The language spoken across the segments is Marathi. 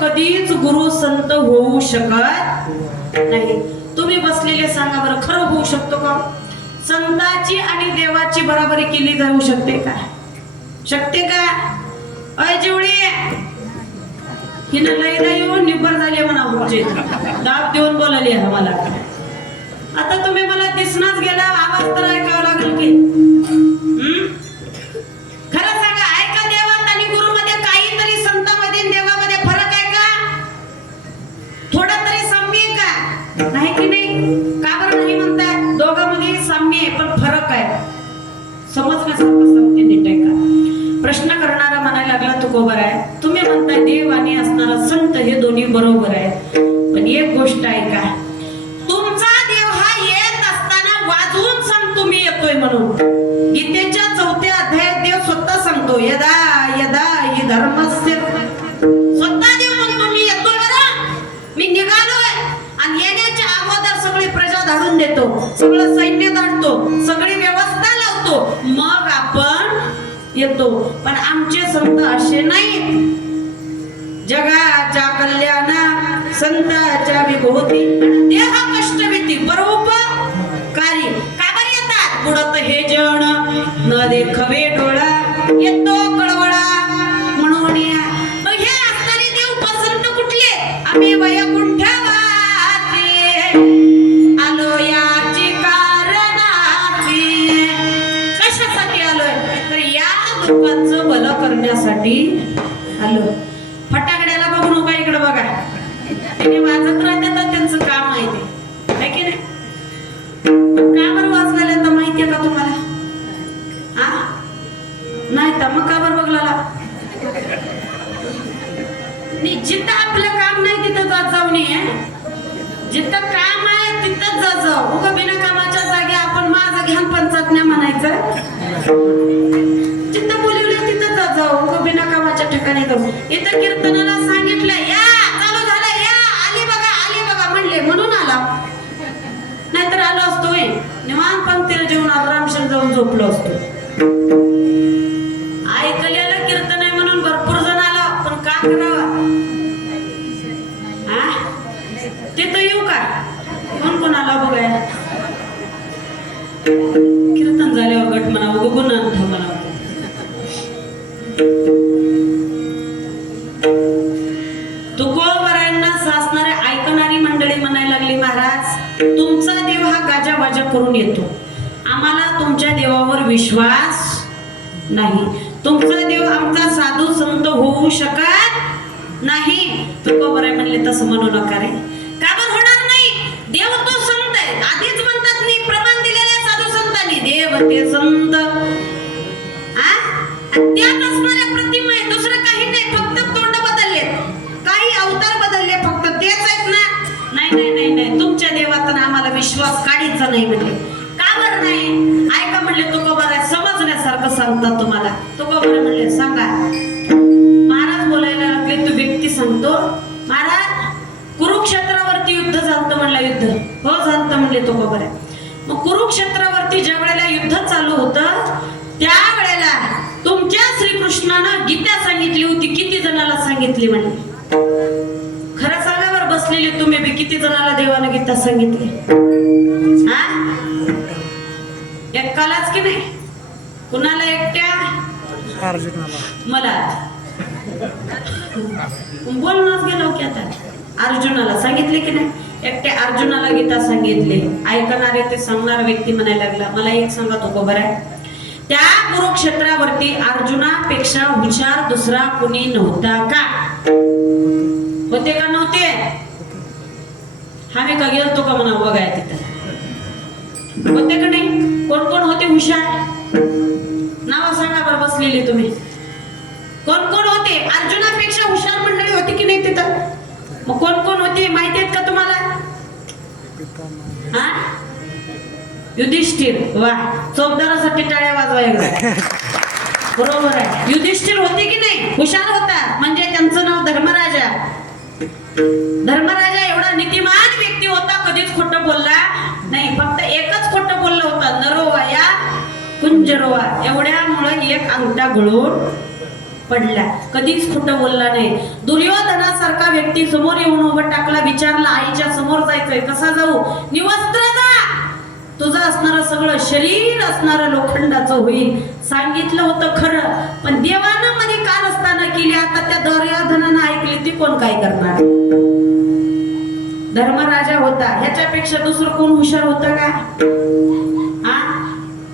कधीच गुरु संत होऊ शकत नाही. तुम्ही बसलेले सांगा बरं, खरं होऊ शकतो का? संताची आणि देवाची बराबरी केली जाऊ शकते का? शकते का? अय जेवढी हिनं लयला येऊन निब्बर झाली म्हणा, पुढचे दाब देऊन बोलाली आम्हाला. आता तुम्ही मला दिसनाच गेला, आवाज तर ऐकावा लागेल की. खरं सांगा, आहे का देवात आणि गुरुमध्ये काहीतरी, संतांमध्ये देवामध्ये फरक आहे का? थोडा तरी साम्य आहे का? नाही की नाही? का बरं नाही म्हणताय? दोघांमध्ये साम्य आहे पण फरक आहे. समजण्यासारखं सांगते, नीट आहे का? प्रश्न करणारा म्हणायला लागला तुकोबर आहे, तुम्ही म्हणताय देव आणि असणारा संत हे दोन्ही बरोबर आहे, पण एक गोष्ट आहे का, तुमचा देव हा येत असताना वाजवून सांगतो मी येतोय म्हणून. गीतेच्या 4थ्या अध्यायात देव स्वतः सांगतो, यदा यदा हि धर्मस्य, स्वतः देव म्हणतो मी येतोय बरं, मी निघालोय. आणि येण्याच्या अगोदर सगळी प्रजा धाडून देतो, सगळं सैन्य धाडतो, सगळी व्यवस्था लावतो, मग आपण येतो. पण आमचे संत असे नाही. जगाच्या कल्याणा संताच्या विभूती देह कष्टविती परोपकारी. का बरं येतात? बुडत हे जण न देखवे डोळा, येतो कळवळा म्हणून. मग हे असणारे देव पसंत कुठले? आम्ही वैकुंठवासी आलो याची कारणाची. कशासाठी आलोय? तर या लोकांचं भलं करण्यासाठी आलो. फटाकड्याला बघू नका, इकडे बघा, त्याने वाजत राहतात, त्यांचं काम आहे ते, है की नाही? का बरं वाजलेलं तर माहितीये का तुम्हाला? नाही तर मग का बरं बघला? जिथं आपलं काम नाही तिथं जात जाऊ नये. जिथं काम आहे तिथंच जात जाऊ. उगा बिना कामाच्या जागी आपण माझं घ्यान पंचाज्ञा म्हणायचं. जिथं बोलवलं तिथं जात जाऊ, उगा बिना कामाच्या ठिकाणी जाऊ. इथं कीर्तनाला सांगितलं या, चालू झालं या, आली बघा म्हणले म्हणून आला. नाहीतर आलो असतो निवांत पंक्तीला जेवून आरामशीर जाऊन झोपलो असतो. ऐकलेलं कीर्तन आहे म्हणून भरपूर जण आला, पण का करावं? तिथं येऊ का? कोण आला बघा. कीर्तन झाल्यावर गट म्हणा, उगून म्हणा. तुकोबरायांना सासणारे ऐकणारी मंडळी म्हणायला लागली, महाराज तुमचा देव हा गाजावाजा करून येतो, आम्हाला तुमच्या देवावर विश्वास नाही. तुमचा देव आमचा साधू संत होऊ शकत नाही. तुकोबराय म्हणले तसं म्हणू नका रे. का बरं होणार नाही? देव तो संत आहे. आधीच म्हणतात नाही, प्रमाण दिलेल्या साधू संतांनी देव ते संत, त्यात असणाऱ्या प्रतिमा आहे, दुसरं काही नाही. फक्त तोंड बदलले, काही अवतार बदलले, फक्त तेच आहेत ना. नाही तुमच्या देवात आम्हाला विश्वास काढीचा नाही म्हणले. का बरं नाही? ऐका म्हणले तुकोबराय, समजण्यासारखं सांगतात तुम्हाला. तुकोबराय म्हणले सांगा. महाराज बोलायला लागले, तू व्यक्ती सांगतो. महाराज कुरुक्षेत्रावरती युद्ध झालं म्हणलं. युद्ध हो झालं म्हणले तुकोबराय. मग कुरुक्षेत्रावरती ज्या वेळेला युद्ध चालू होतं त्या वेळेला तुमच्या श्रीकृष्णानं गीता सांगितली होती. किती जणाला सांगितली म्हणले? खरं सांगा बरं, बसलेले तुम्ही बी किती जणाला देवानं गीता सांगितली? एकालाच की नाही? कुणाला? एकट्या मला बोलणंच गेलो की आता. अर्जुनाला सांगितले की नाही? एकट्या अर्जुनाला गीता सांगितले. ऐकणारे ते सांगणारा व्यक्ती म्हणायला लागला, मला एक सांगा तुकोबराय, त्या कुरुक्षेत्रावरती अर्जुनापेक्षा हुशार दुसरा कोणी नव्हता का? होते का नव्हते? आम्ही का गेलतो का म्हणा बघाय तिथं? होते का नाही? कोण कोण होते हुशार? नाव सांगा बरं बसलेले तुम्ही. कोण कोण होते? अर्जुनापेक्षा हुशार मंडळी होती की नाही तिथं? मग कोण कोण होते माहिती आहेत का तुम्हाला? युधिष्ठिर. वा, चौदारासाठी टाळ्या वाजवायला. बरोबर आहे. युधिष्ठिर होते की नाही? हुशार होता. म्हणजे त्यांचं नाव धर्मराजा. धर्मराजा एवढा नीतिमान व्यक्ती होता, कधीच खोटं बोलला नाही. फक्त एकच खोटं बोलला होता, नरोवा या कुंजरोवा. एवढ्यामुळे एक अंगठा गळून पडला, कधीच खोटं बोलला नाही. दुर्योधनासारखा व्यक्ती समोर येऊन उभं टाकला, विचारला आईच्या समोर जायचंय, कसा जाऊ? निवस्त्र जा, तुझं असणारं सगळं शरीर असणारं लोखंडाचं होईल. सांगितलं होतं खरं, पण देवानं मध्ये कान असताना केली. आता त्या दुर्योधनानं ऐकली, ती कोण काय करणार? धर्मराजा होता, ह्याच्यापेक्षा दुसरं कोण हुशार होतं का? हा,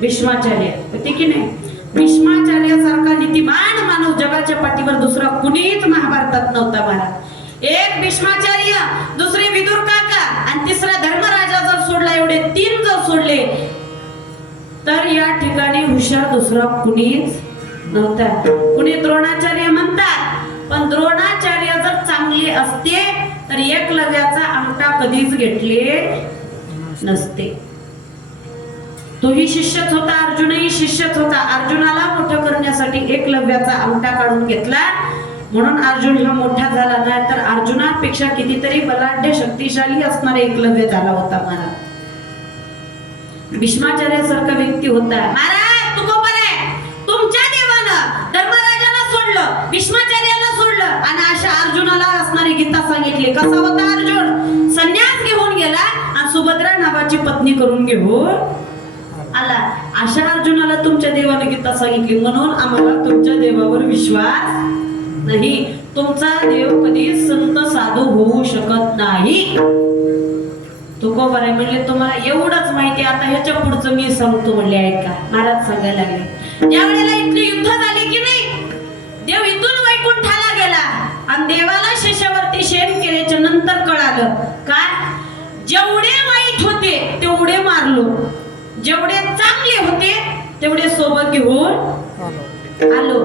भीष्माचार्य होते की नाही? भीष्माचार्यासारखा नीतिमान मानव जगाच्या पाठीवर दुसरा कुणीच महाभारतात नव्हता महाराज. एक भीष्माचार्य, दुसरे विदुर काका आणि तिसरा धर्मराजा जर सोडला, एवढे 3 जर सोडले तर या ठिकाणी हुशार दुसरा कुणीच नव्हता. कुणी द्रोणाचार्य म्हणतात, पण द्रोणाचार्य जर चांगले असते तर एकलव्याचा अंगठा कधीच घेतले नसते. तोही शिष्यच होता, अर्जुनही शिष्यच होता. अर्जुनाला मोठं करण्यासाठी एकलव्याचा अंगठा काढून घेतला, म्हणून अर्जुन हा मोठा झाला. नाही तर अर्जुनापेक्षा कितीतरी बलाढ्य शक्तिशाली असणारा एकलव्य झाला होता महाराज. भीष्माचार्यासारखा व्यक्ती होता. महाराज तू कोण आहे? तुमच्या देवानं धर्मराजाला सोडलं, भीष्माचार्याला सोडलं आणि अशा अर्जुनाला असणारी गीता सांगितली. कसा होता अर्जुन? संन्यास घेऊन गेला आणि सुभद्रा नावाची पत्नी करून घेऊन आला. अशा अर्जुनाला तुमच्या देवाने गीता सांगितली, म्हणून आम्हाला तुमच्या देवावर विश्वास नाही. तुमचा देव कधी संत साधू होऊ शकत नाही. तुकोबा म्हणले तुम्हाला एवढंच माहिती, आता ह्याच्या पुढचं मी सांगतो म्हणले. ऐका, महाराज सांगायला लागले, ज्या वेळेला इथली युद्ध झाली की नाही, देव इथून वैकुंठाला गेला आणि देवाला शेषावरती शेण केल्याच्या नंतर कळालं काय? जेवढे वाईट होते तेवढे मारलो, जेवढे चांगले होते तेवढे सोबत घेऊन आलो.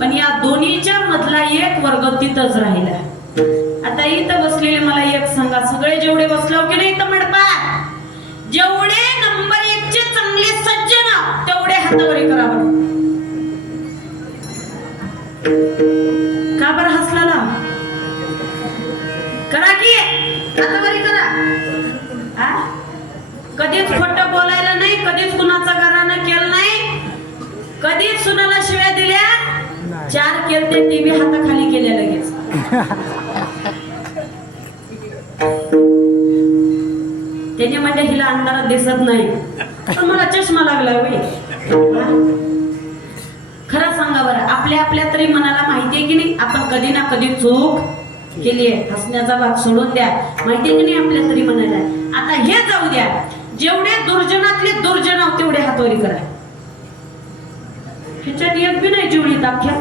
पण या दोन्हीच्या मधला एक वर्ग तिथंच राहिला. आता इथं बसलेले मला एक सांगा, सगळे जेवढे बसलो की नाही इथं मंडपात, जेवढे नंबर 1 चे चांगले सज्जन तेवढे हातावरी करावं. का बरं हसला? करा की हातावरी करा. कधीच खोटं बोलायला नाही, कधीच कुणाचा घरानं केलं नाही, कधीच सुनाला शिव्या दिल्या. 4 केलते ते बी हाताखाली केल्या लगेच. त्याने म्हणजे हिला अंधारात दिसत नाही, पण मला चष्मा लागला होय. खरं सांगा बरं, आपल्या तरी मनाला माहितीये की नाही आपण कधी ना कधी चूक केली आहे. हसण्याचा भाग सोडून द्या, माहितीये की नाही आपल्या तरी मनाला. आता हे जाऊ द्या, जेवढे दुर्जनातले दुर्जन तेवढे हातवरी करा. ह्याच्यात एक बी नाही जेवढी दाख्या.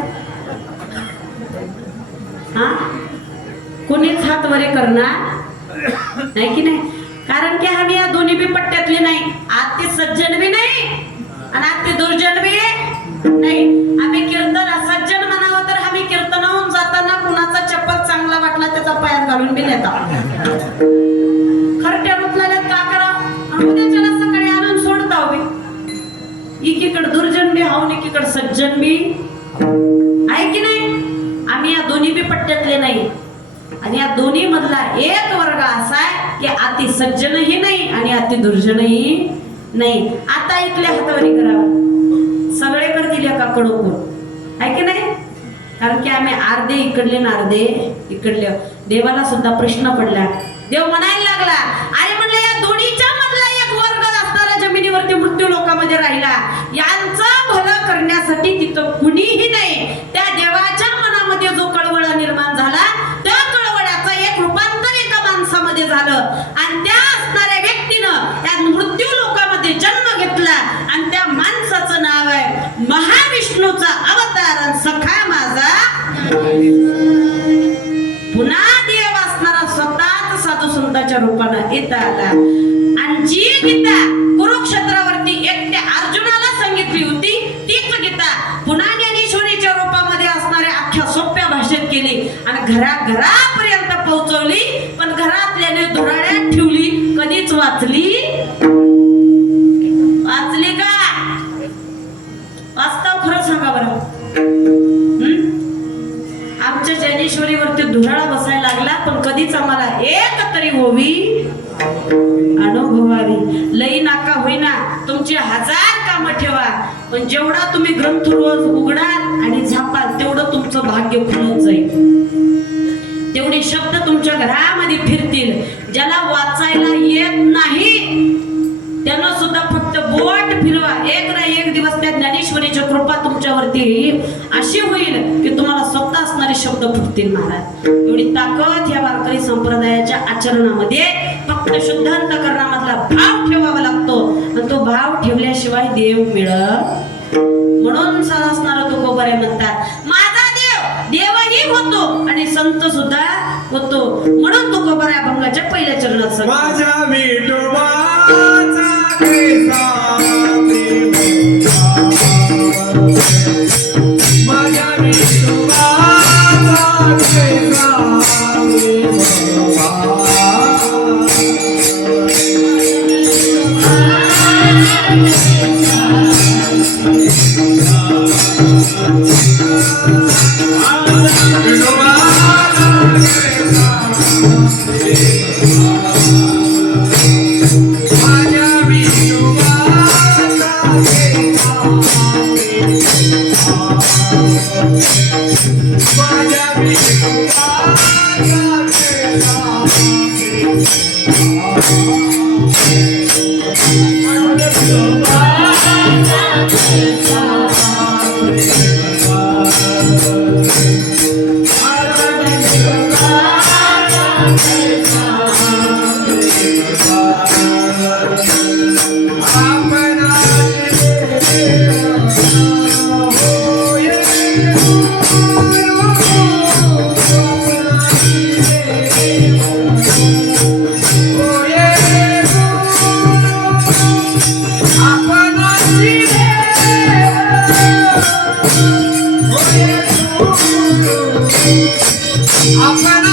हा, कोणीच हातवरी करणार नाही की नाही? कारण की आम्ही या दोन्ही बी पट्ट्यातले नाही. आत ते सज्जन बी नाही आणि आत ते दुर्जन बी नाही. आम्ही कीर्तन सज्जन म्हणावं तर आम्ही कीर्तनाहून जाताना कुणाचा चप्पल चांगला वाटला त्याचा पायात घालून बी नेतात. खरट्या रुतल्यात का करा, उद्याच्याला सकाळी आणून सोडता बी. एकीकडे दुर्जन बी हाऊन एकीकडे सज्जन बी आहे की नाही? आम्ही या दोन्ही बी पट्ट्यातले नाही. आणि या दोन्ही मधला एक वर्ग असा आहे की अति सज्जनही नाही आणि अति दुर्जनही नाही. आता इथल्या हातावरी करावं, सगळे कर दिल्या का कडोकून आहे की नाही? कारण की आम्ही अर्धे इकडले ना अर्धे इकडले. देवाला सुद्धा प्रश्न पडला. देव म्हणायला लागला, अरे म्हणलं या दोन्हीच्या मधला एक वर्ग असणारा जमिनीवरती मृत्यू लोकांमध्ये राहिला, यांचं भलं करण्यासाठी तिथं कुणीही नाही. त्या देवाच्या मनामध्ये जो कळवळा निर्माण झाला, त्या कळवळ्याचं एक रूपांतर एका माणसामध्ये झालं आणि त्या असणाऱ्या व्यक्तीनं त्या मृत्यू लोकांमध्ये जन्म घेतला आणि त्या माणसाचं नाव आहे महाविष्णूचा अवतार आणि सखा माझा. पुन्हा देव असणारा स्वतःच साधू संतांच्या रूपानं येत आला आणि जी गीता कुरुक्षेत्रावरती एकट्या अर्जुनाला सांगितली होती तीच गीता पुन्हा ज्ञानेश्वरीच्या रूपामध्ये असणाऱ्या अख्ख्या सोप्या भाषेत केली आणि घराघरापर्यंत पोहोचवली. पण घरातल्याने धुराड्यात ठेवली, कधीच वाचली का? वास्तव खरं सांगा बरं. आमच्या ज्ञानेश्वरीवरती धुराळा बसायला लागला, पण कधीच आम्हाला एक तरी होवी अनुभवावी. लई नाका होईना, तुमची 1000 कामं ठेवा, पण जेवढा तुम्ही ग्रंथ रोज उघडाल आणि झापाल तेवढं तुमचं भाग्य खुलत जाईल, तेवढे शब्द तुमच्या घरामध्ये फिरतील. ज्याला वाचायला येत नाही त्यांना सुद्धा फक्त बोट फिरवा, एक ना एक दिवस त्या ज्ञानेश्वरीची कृपा तुमच्यावरती येईल, अशी होईल की तुम्हाला स्वतः असणारे शब्द फुटतील महाराज. एवढी ताकद या वारकरी संप्रदायाच्या आचरणामध्ये फक्त शुद्ध अंतःकरणामधला भाव ठेवावा लागतो, आणि तो भाव ठेवल्याशिवाय देव मिळत. म्हणून असणारा तो गोबरे म्हणतात माझा देव देवही होतो आणि संत सुद्धा होतो. म्हणून तो गोबरा अभंगाच्या पहिल्या चरणात सांगतो, माझ्या विठोबाचा केसा माझ्या विठोबाचा केसा आपण